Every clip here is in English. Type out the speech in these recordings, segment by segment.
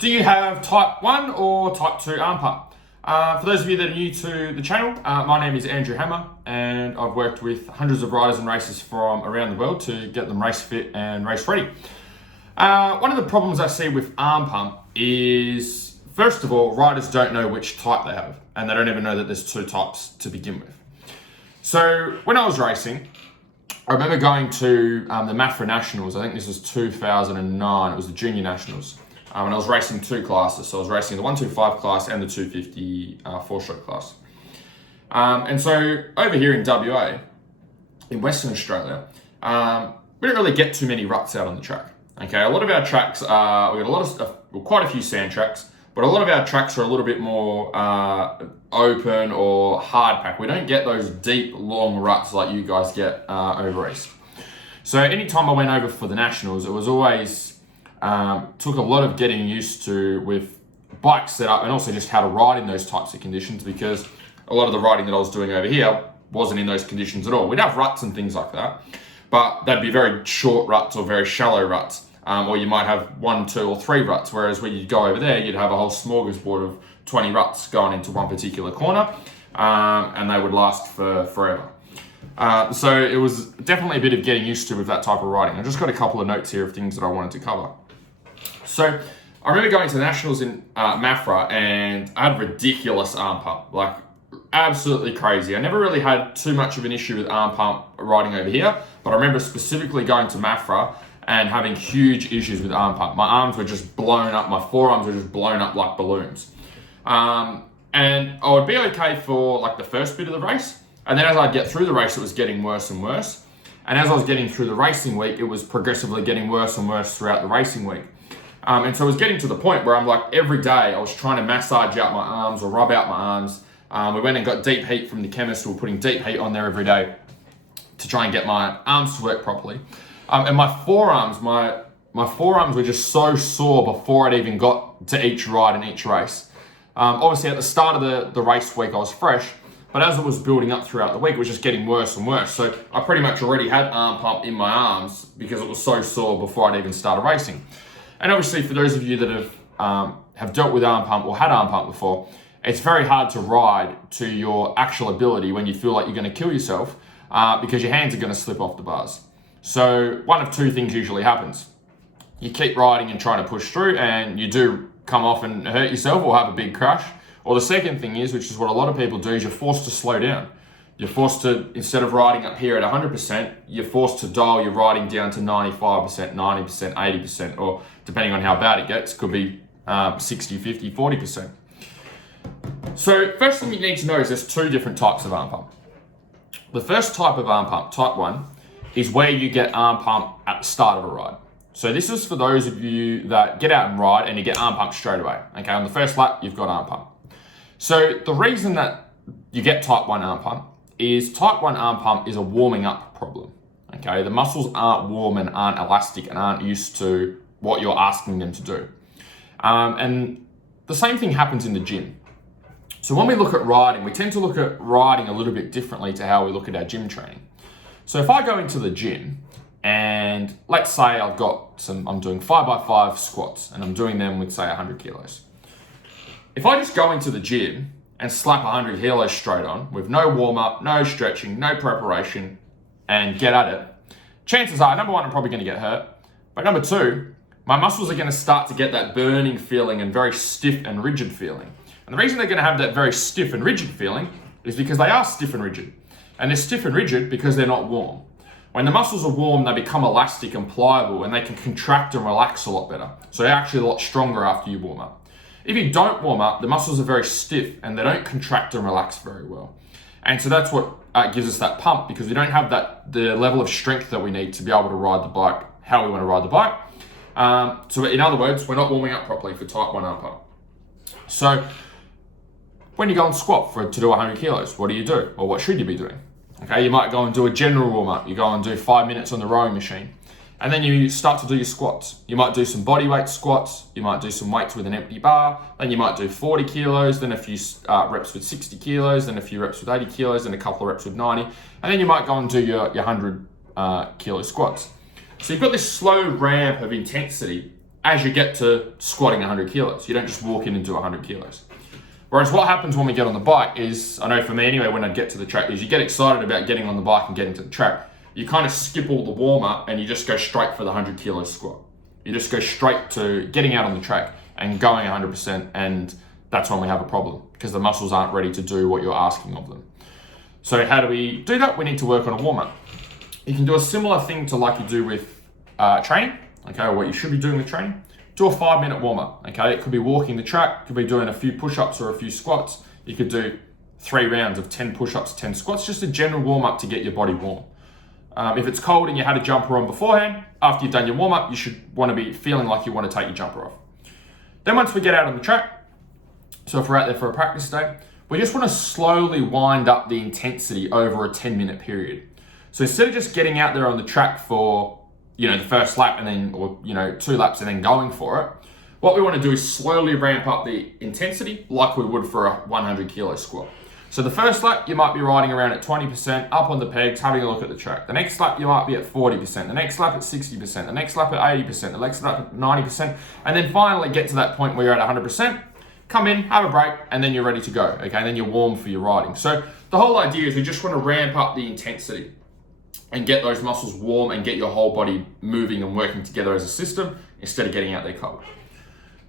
Do you have type 1 or type 2 arm pump? For those of you that are new to the channel, my name is Andrew Hammer and I've worked with hundreds of riders and racers from around the world to get them race fit and race ready. One of the problems I see with arm pump is, first of all, riders don't know which type they have and they don't even know that there's two types to begin with. So when I was racing, I remember going to the Maffra Nationals. I think this was 2009, it was the Junior Nationals. And I was racing two classes. So I was racing the 125 class and the 250 four-stroke class. And so over here in WA, in Western Australia, we don't really get too many ruts out on the track. Okay, a lot of our tracks are, we've got quite a few sand tracks, but a lot of our tracks are a little bit more open or hard pack. We don't get those deep, long ruts like you guys get over east. So anytime I went over for the Nationals, it was always, took a lot of getting used to with bike setup and also just how to ride in those types of conditions, because a lot of the riding that I was doing over here wasn't in those conditions at all. We'd have ruts and things like that, but they'd be very short ruts or very shallow ruts, or you might have 1, 2 or 3 ruts, whereas when you'd go over there, you'd have a whole smorgasbord of 20 ruts going into one particular corner, and they would last for forever. So it was definitely a bit of getting used to with that type of riding. I've just got a couple of notes here of things that I wanted to cover. So I remember going to the Nationals in Maffra and I had a ridiculous arm pump, like absolutely crazy. I never really had too much of an issue with arm pump riding over here, but I remember specifically going to Maffra and having huge issues with arm pump. My arms were just blown up, my forearms were just blown up like balloons. And I would be okay for like the first bit of the race, and then as I'd get through the race, it was getting worse and worse. And as I was getting through the racing week, it was progressively getting worse and worse throughout the racing week. And so it was getting to the point where I'm like, every day I was trying to massage out my arms or rub out my arms. We went and got deep heat from the chemist. We were putting deep heat on there every day to try and get my arms to work properly. And my forearms were just so sore before I'd even got to each ride and each race. Obviously at the start of the race week, I was fresh, but as it was building up throughout the week, it was just getting worse and worse. So I pretty much already had arm pump in my arms because it was so sore before I'd even started racing. And obviously for those of you that have dealt with arm pump or had arm pump before, it's very hard to ride to your actual ability when you feel like you're going to kill yourself because your hands are going to slip off the bars. So one of two things usually happens. You keep riding and trying to push through and you do come off and hurt yourself or have a big crash. Or the second thing is, which is what a lot of people do, is you're forced to slow down. You're forced to, instead of riding up here at 100%, you're forced to dial your riding down to 95%, 90%, 80%, or depending on how bad it gets, could be 60, 50, 40%. So first thing you need to know is there's two different types of arm pump. The first type of arm pump, type 1, is where you get arm pump at the start of a ride. So this is for those of you that get out and ride and you get arm pump straight away. Okay, on the first lap, you've got arm pump. So the reason that you get type 1 arm pump is type 1 arm pump is a warming up problem. Okay, the muscles aren't warm and aren't elastic and aren't used to what you're asking them to do. And the same thing happens in the gym. So when we look at riding, we tend to look at riding a little bit differently to how we look at our gym training. So if I go into the gym and let's say I'm doing 5x5 squats and I'm doing them with say 100 kilos. If I just go into the gym and slap 100 kilos straight on with no warm up, no stretching, no preparation and get at it, chances are, number one, I'm probably going to get hurt. But number two, my muscles are going to start to get that burning feeling and very stiff and rigid feeling. And the reason they're going to have that very stiff and rigid feeling is because they are stiff and rigid. And they're stiff and rigid because they're not warm. When the muscles are warm, they become elastic and pliable and they can contract and relax a lot better. So they're actually a lot stronger after you warm up. If you don't warm up, the muscles are very stiff and they don't contract and relax very well. And so that's what gives us that pump, because we don't have the level of strength that we need to be able to ride the bike how we want to ride the bike. So in other words, we're not warming up properly for type 1 arm pump. So when you go and squat to do 100 kilos, what do you do? Or what should you be doing? Okay, you might go and do a general warm up. You go and do 5 minutes on the rowing machine. And then you start to do your squats. You might do some body weight squats. You might do some weights with an empty bar. Then you might do 40 kilos, then a few reps with 60 kilos, then a few reps with 80 kilos, then a couple of reps with 90. And then you might go and do your 100 kilo squats. So you've got this slow ramp of intensity as you get to squatting 100 kilos. You don't just walk in and do 100 kilos. Whereas what happens when we get on the bike is, I know for me anyway, when I get to the track, is you get excited about getting on the bike and getting to the track. You kind of skip all the warm-up and you just go straight for the 100 kilo squat. You just go straight to getting out on the track and going 100%, and that's when we have a problem, because the muscles aren't ready to do what you're asking of them. So how do we do that? We need to work on a warm-up. You can do a similar thing to like you do with training, okay, or what you should be doing with training. Do a 5-minute warm-up, okay? It could be walking the track, it could be doing a few push-ups or a few squats. You could do 3 rounds of 10 push-ups, 10 squats, just a general warm-up to get your body warm. If it's cold and you had a jumper on beforehand, after you've done your warm-up, you should want to be feeling like you want to take your jumper off. Then once we get out on the track, so if we're out there for a practice day, we just want to slowly wind up the intensity over a 10-minute period. So instead of just getting out there on the track for, the first lap and then, or 2 laps and then going for it, what we want to do is slowly ramp up the intensity like we would for a 100 kilo squat. So the first lap, you might be riding around at 20%, up on the pegs, having a look at the track. The next lap, you might be at 40%. The next lap at 60%. The next lap at 80%. The next lap at 90%. And then finally get to that point where you're at 100%. Come in, have a break, and then you're ready to go. Okay, and then you're warm for your riding. So the whole idea is we just want to ramp up the intensity and get those muscles warm and get your whole body moving and working together as a system instead of getting out there cold.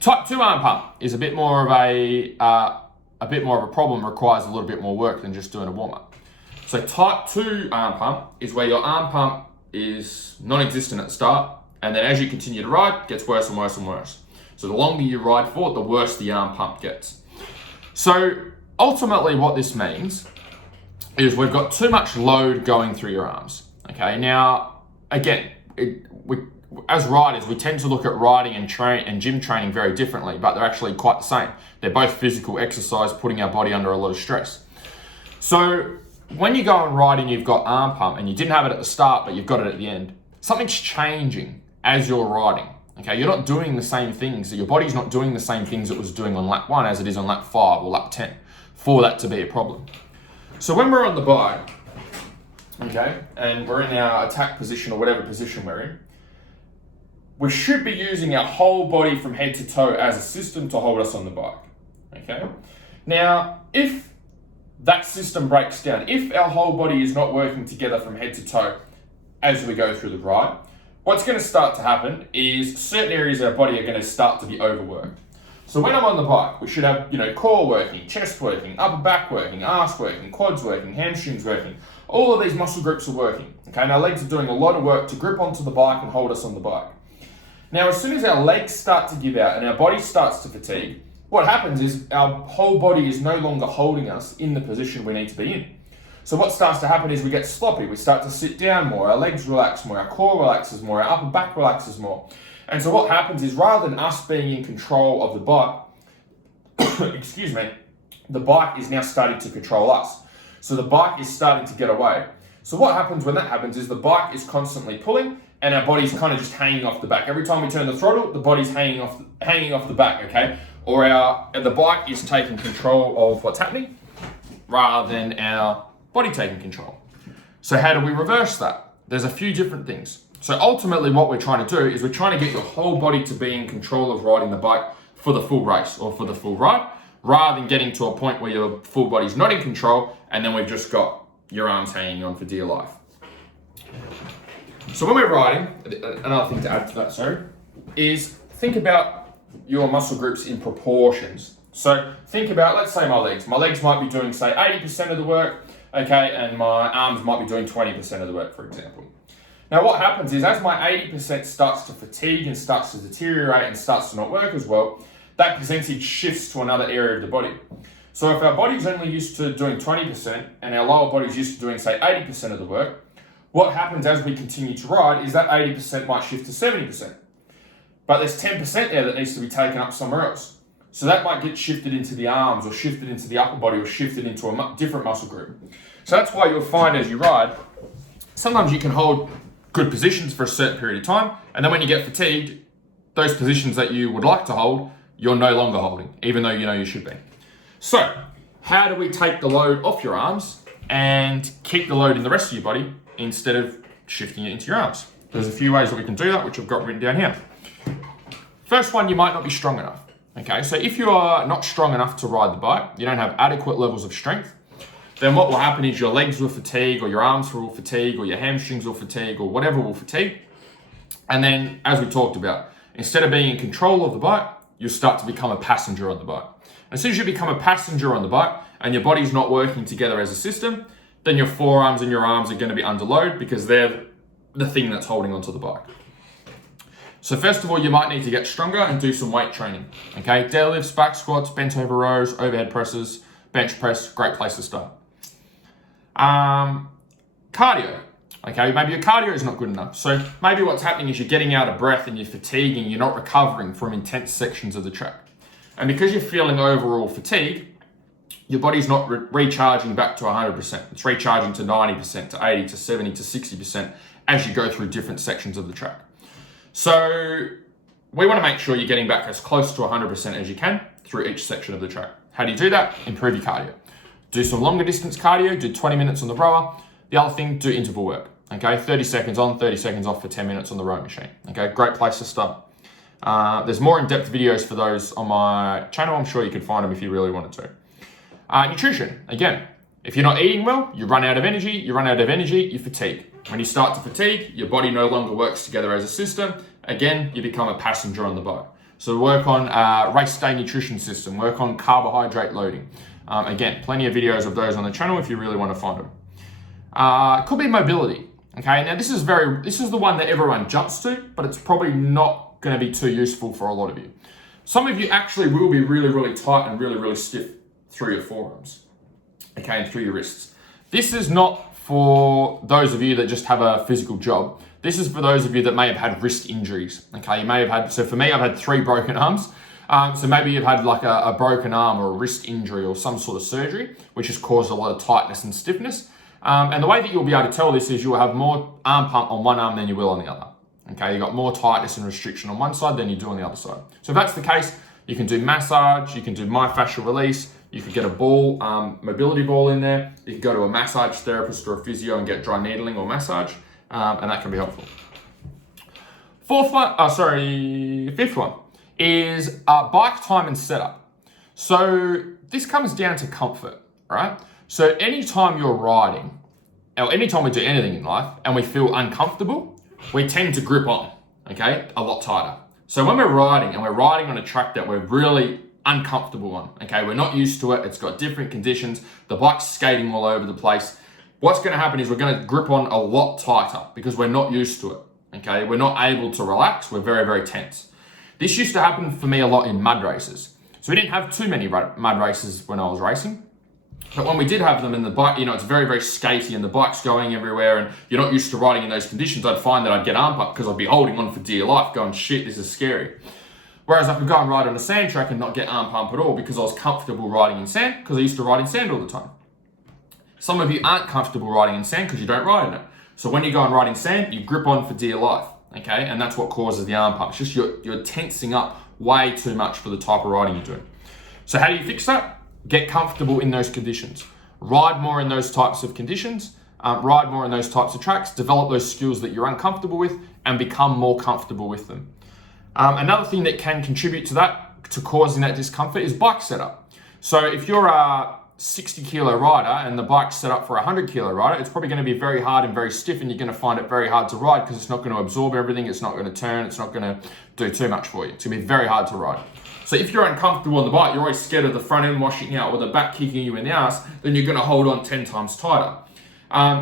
Type 2 arm pump is a bit more of a problem, requires a little bit more work than just doing a warm-up. So type 2 arm pump is where your arm pump is non-existent at the start, and then as you continue to ride, it gets worse and worse and worse. So the longer you ride for it, the worse the arm pump gets. So ultimately what this means is we've got too much load going through your arms. Okay, now again, as riders, we tend to look at riding and gym training very differently, but they're actually quite the same. They're both physical exercise, putting our body under a lot of stress. So when you go and ride and you've got arm pump and you didn't have it at the start, but you've got it at the end, something's changing as you're riding. Okay, you're not doing the same things. Your body's not doing the same things it was doing on lap 1 as it is on lap 5 or lap 10 for that to be a problem. So when we're on the bike, okay, and we're in our attack position or whatever position we're in, we should be using our whole body from head to toe as a system to hold us on the bike, okay? Now, if that system breaks down, if our whole body is not working together from head to toe as we go through the ride, what's going to start to happen is certain areas of our body are going to start to be overworked. So when I'm on the bike, we should have, core working, chest working, upper back working, arse working, quads working, hamstrings working. All of these muscle groups are working, okay? And our legs are doing a lot of work to grip onto the bike and hold us on the bike. Now, as soon as our legs start to give out and our body starts to fatigue, what happens is our whole body is no longer holding us in the position we need to be in. So what starts to happen is we get sloppy, we start to sit down more, our legs relax more, our core relaxes more, our upper back relaxes more. And so what happens is rather than us being in control of the bike, excuse me, the bike is now starting to control us. So the bike is starting to get away. So what happens when that happens is the bike is constantly pulling and our body's kind of just hanging off the back. Every time we turn the throttle, the body's hanging off the back, okay? Or the bike is taking control of what's happening rather than our body taking control. So how do we reverse that? There's a few different things. So ultimately what we're trying to do is we're trying to get your whole body to be in control of riding the bike for the full race or for the full ride, rather than getting to a point where your full body's not in control and then we've just got your arms hanging on for dear life. So when we're riding, another thing to add to that, is think about your muscle groups in proportions. So think about, let's say my legs. My legs might be doing, say, 80% of the work, okay, and my arms might be doing 20% of the work, for example. Now what happens is as my 80% starts to fatigue and starts to deteriorate and starts to not work as well, that percentage shifts to another area of the body. So if our body's only used to doing 20% and our lower body's used to doing, say, 80% of the work, what happens as we continue to ride is that 80% might shift to 70%. But there's 10% there that needs to be taken up somewhere else. So that might get shifted into the arms or shifted into the upper body or shifted into a different muscle group. So that's why you'll find as you ride, sometimes you can hold good positions for a certain period of time, and then when you get fatigued, those positions that you would like to hold, you're no longer holding, even though you know you should be. So, how do we take the load off your arms and keep the load in the rest of your body instead of shifting it into your arms? There's a few ways that we can do that, which I've got written down here. First one, you might not be strong enough. Okay, so if you are not strong enough to ride the bike, you don't have adequate levels of strength, then what will happen is your legs will fatigue, or your arms will fatigue, or your hamstrings will fatigue, or whatever will fatigue. And then, as we talked about, instead of being in control of the bike, you'll start to become a passenger on the bike. And as soon as you become a passenger on the bike and your body's not working together as a system, then your forearms and your arms are going to be under load because they're the thing that's holding onto the bike. So first of all, you might need to get stronger and do some weight training. Okay, deadlifts, back squats, bent over rows, overhead presses, bench press, great place to start. Cardio. Okay, maybe your cardio is not good enough. So maybe what's happening is you're getting out of breath and you're fatiguing, you're not recovering from intense sections of the track. And because you're feeling overall fatigue, your body's not recharging back to 100%. It's recharging to 90%, to 80, to 70, to 60% as you go through different sections of the track. So we want to make sure you're getting back as close to 100% as you can through each section of the track. How do you do that? Improve your cardio. Do some longer distance cardio, do 20 minutes on the rower. The other thing, do interval work. Okay, 30 seconds on, 30 seconds off for 10 minutes on the row machine. Okay, great place to start. There's more in-depth videos for those on my channel. I'm sure you can find them if you really wanted to. Nutrition, again, if you're not eating well, you run out of energy, you fatigue. When you start to fatigue, your body no longer works together as a system. Again, you become a passenger on the bike. So work on race day nutrition system, work on carbohydrate loading. Again, plenty of videos of those on the channel if you really want to find them. It could be mobility. Okay, now this is the one that everyone jumps to, but it's probably not going to be too useful for a lot of you. Some of you actually will be really, really tight and really, really stiff through your forearms, okay, and through your wrists. This is not for those of you that just have a physical job. This is for those of you that may have had wrist injuries, okay? You may have had, so for me, I've had 3 broken arms. So maybe you've had like a broken arm or a wrist injury or some sort of surgery, which has caused a lot of tightness and stiffness. And the way that you'll be able to tell this is you'll have more arm pump on one arm than you will on the other. Okay, you've got more tightness and restriction on one side than you do on the other side. So if that's the case, you can do massage, you can do myofascial release, you could get a ball, mobility ball in there, you can go to a massage therapist or a physio and get dry needling or massage, and that can be helpful. Fifth one is bike time and setup. So this comes down to comfort, right? So anytime you're riding, or anytime we do anything in life and we feel uncomfortable, we tend to grip on, okay, a lot tighter. So when we're riding and we're riding on a track that we're really uncomfortable on, okay, we're not used to it, it's got different conditions, the bike's skating all over the place, what's going to happen is we're going to grip on a lot tighter because we're not used to it, okay? We're not able to relax, we're very, very tense. This used to happen for me a lot in mud races. So we didn't have too many mud races when I was racing. But when we did have them and the bike, it's very, very skatey and the bike's going everywhere and you're not used to riding in those conditions, I'd find that I'd get arm pump because I'd be holding on for dear life going, shit, this is scary. Whereas I could go and ride on a sand track and not get arm pump at all because I was comfortable riding in sand because I used to ride in sand all the time. Some of you aren't comfortable riding in sand because you don't ride in it. So when you go and ride in sand, you grip on for dear life, okay? And that's what causes the arm pump. It's just you're tensing up way too much for the type of riding you're doing. So how do you fix that? Get comfortable in those conditions. Ride more in those types of conditions, ride more in those types of tracks, develop those skills that you're uncomfortable with and become more comfortable with them. Another thing that can contribute to that, to causing that discomfort, is bike setup. So if you're a 60 kilo rider and the bike's set up for a 100 kilo rider, it's probably going to be very hard and very stiff and you're going to find it very hard to ride because it's not going to absorb everything, it's not going to turn, it's not going to do too much for you. It's going to be very hard to ride. So if you're uncomfortable on the bike, you're always scared of the front end washing out or the back kicking you in the ass, then you're going to hold on 10 times tighter.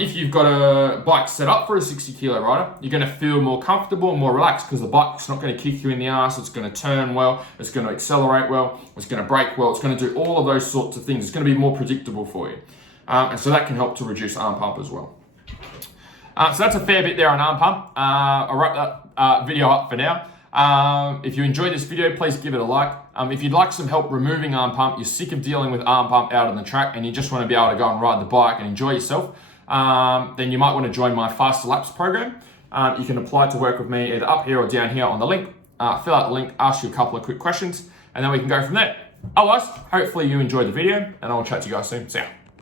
If you've got a bike set up for a 60 kilo rider, you're going to feel more comfortable and more relaxed because the bike's not going to kick you in the ass, it's going to turn well, it's going to accelerate well, it's going to brake well, it's going to do all of those sorts of things. It's going to be more predictable for you. And so that can help to reduce arm pump as well. So that's a fair bit there on arm pump. I'll wrap that video up for now. If you enjoyed this video, please give it a like. If you'd like some help removing arm pump, you're sick of dealing with arm pump out on the track and you just want to be able to go and ride the bike and enjoy yourself, then you might want to join my Faster Laps program. You can apply to work with me either up here or down here on the link. Fill out the link, ask you a couple of quick questions, and then we can go from there. Otherwise, hopefully you enjoyed the video and I'll chat to you guys soon. See ya.